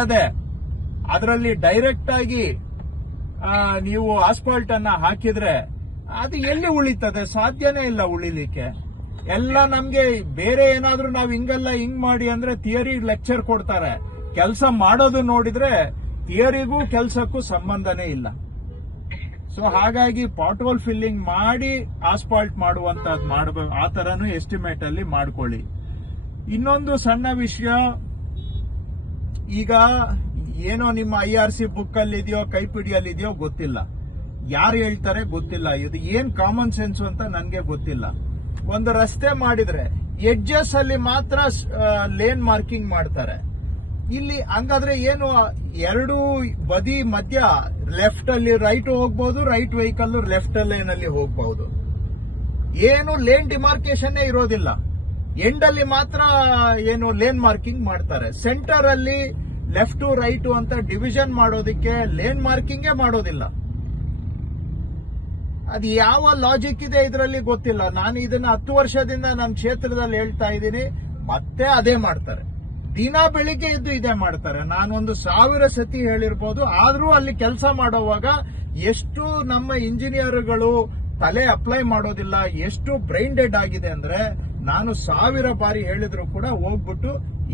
ಮಾಡದೆ ಅದರಲ್ಲಿ ಡೈರೆಕ್ಟ್ ಆಗಿ ನೀವು ಆಸ್ಫಾಲ್ಟ್ ಅನ್ನ ಹಾಕಿದ್ರೆ ಅದು ಎಲ್ಲಿ ಉಳಿತದೆ? ಸಾಧ್ಯನೇ ಇಲ್ಲ ಉಳಿಲಿಕ್ಕೆ. ಎಲ್ಲ ನಮ್ಗೆ ಬೇರೆ ಏನಾದ್ರೂ ನಾವ್ ಹಿಂಗಲ್ಲ ಹಿಂಗ್ ಮಾಡಿ ಅಂದ್ರೆ ಥಿಯರಿ ಲೆಕ್ಚರ್ ಕೊಡ್ತಾರೆ. ಕೆಲಸ ಮಾಡೋದು ನೋಡಿದ್ರೆ ಥಿಯರಿಗೂ ಕೆಲಸಕ್ಕೂ ಸಂಬಂಧನೇ ಇಲ್ಲ. ಸೊ ಹಾಗಾಗಿ ಪಾಟ್ ಹೋಲ್ ಫಿಲ್ಲಿಂಗ್ ಮಾಡಿ ಆಸ್ಫಾಲ್ಟ್ ಮಾಡುವಂತದ್ದು ಮಾಡಬೇಕು. ಆ ತರನು ಎಸ್ಟಿಮೇಟ್ ಅಲ್ಲಿ ಮಾಡ್ಕೊಳ್ಳಿ. ಇನ್ನೊಂದು ಸಣ್ಣ ವಿಷಯ, ಈಗ ಏನೋ ನಿಮ್ಮ IRC ಬುಕ್ ಅಲ್ಲಿ ಇದೆಯೋ ಕೈಪಿಡಿಯಲ್ಲಿ ಇದೆಯೋ ಗೊತ್ತಿಲ್ಲ, ಯಾರು ಹೇಳ್ತಾರೆ ಗೊತ್ತಿಲ್ಲ, ಇದು ಏನ್ ಕಾಮನ್ ಸೆನ್ಸ್ ಅಂತ ನನ್ಗೆ ಗೊತ್ತಿಲ್ಲ. ಒಂದು ರಸ್ತೆ ಮಾಡಿದ್ರೆ ಎಡ್ಜಸ್ ಅಲ್ಲಿ ಮಾತ್ರ ಲೇನ್ ಮಾರ್ಕಿಂಗ್ ಮಾಡ್ತಾರೆ. ಇಲ್ಲಿ ಹಂಗಾದ್ರೆ ಏನು, ಎರಡು ಬದಿ ಮಧ್ಯ ಲೆಫ್ಟ್ ಅಲ್ಲಿ ರೈಟ್ ಹೋಗ್ಬಹುದು, ರೈಟ್ ವೆಹಿಕಲ್ ಲೆಫ್ಟ್ ಲೇನ್ ಅಲ್ಲಿ ಹೋಗಬಹುದು. ಏನು ಲೇನ್ ಡಿಮಾರ್ಕೇಶನ್ ಇರೋದಿಲ್ಲ. ಎಂಡ್ ಅಲ್ಲಿ ಮಾತ್ರ ಏನು ಲೇನ್ ಮಾರ್ಕಿಂಗ್ ಮಾಡ್ತಾರೆ. ಸೆಂಟರ್ ಅಲ್ಲಿ ಲೆಫ್ಟ್ ರೈಟ್ ಅಂತ ಡಿವಿಷನ್ ಮಾಡೋದಕ್ಕೆ ಲೇನ್ ಮಾರ್ಕಿಂಗೇ ಮಾಡೋದಿಲ್ಲ. ಅದು ಯಾವ ಲಾಜಿಕ್ ಇದೆ ಇದರಲ್ಲಿ ಗೊತ್ತಿಲ್ಲ. ನಾನು ಇದನ್ನ 10 ವರ್ಷದಿಂದ ನನ್ನ ಕ್ಷೇತ್ರದಲ್ಲಿ ಹೇಳ್ತಾ ಇದ್ದೀನಿ, ಮತ್ತೆ ಅದೇ ಮಾಡ್ತಾರೆ. ದಿನ ಬೆಳಿಗ್ಗೆ ಎದ್ದು ಇದೇ ಮಾಡ್ತಾರೆ. ನಾನೊಂದು 1000 ಸತಿ ಹೇಳಿರ್ಬೋದು. ಆದ್ರೂ ಅಲ್ಲಿ ಕೆಲಸ ಮಾಡುವಾಗ ಎಷ್ಟು ನಮ್ಮ ಇಂಜಿನಿಯರ್ಗಳು ತಲೆ ಅಪ್ಲೈ ಮಾಡೋದಿಲ್ಲ, ಎಷ್ಟು ಬ್ರೈನ್ ಡೆಡ್ ಆಗಿದೆ ಅಂದ್ರೆ, ನಾನು 1000 ಬಾರಿ ಹೇಳಿದ್ರು ಕೂಡ ಹೋಗ್ಬಿಟ್ಟು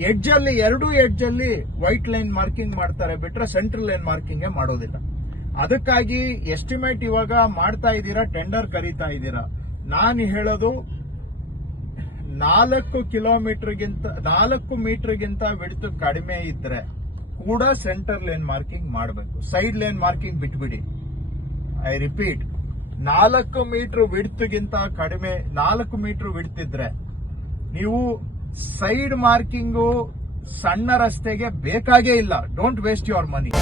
ಎಡ್ಜ್ ಅಲ್ಲಿ, ಎರಡು ಎಡ್ಜ್ ಅಲ್ಲಿ ವೈಟ್ ಲೈನ್ ಮಾರ್ಕಿಂಗ್ ಮಾಡ್ತಾರೆ ಬಿಟ್ರೆ ಸೆಂಟ್ರಲ್ ಲೈನ್ ಮಾರ್ಕಿಂಗ್ ಮಾಡೋದಿಲ್ಲ. ಅದಕ್ಕಾಗಿ ಎಸ್ಟಿಮೇಟ್ ಇವಾಗ ಮಾಡ್ತಾ ಇದ್ದೀರಾ, ಟೆಂಡರ್ ಕರೀತಾ ಇದ್ದೀರಾ. ನಾನು ಹೇಳೋದು 4 ಮೀಟರ್ಗಿಂತ ವಿಡ್ತ್ ಕಡಿಮೆ ಇದ್ರೆ ಕೂಡ ಸೆಂಟರ್ ಲೈನ್ ಮಾರ್ಕಿಂಗ್ ಮಾಡಬೇಕು. ಸೈಡ್ ಲೈನ್ ಮಾರ್ಕಿಂಗ್ ಬಿಟ್ಬಿಡಿ. ಐ ರಿಪೀಟ್, 4 ಮೀಟರ್ ವಿಡ್ತ್ಗಿಂತ ಕಡಿಮೆ, 4 ಮೀಟರ್ ವಿಡ್ತ್ ಇದ್ರೆ ನೀವು ಸೈಡ್ ಮಾರ್ಕಿಂಗು ಸಣ್ಣ ರಸ್ತೆಗೆ ಬೇಕಾಗೇ ಇಲ್ಲ. Don't waste your money.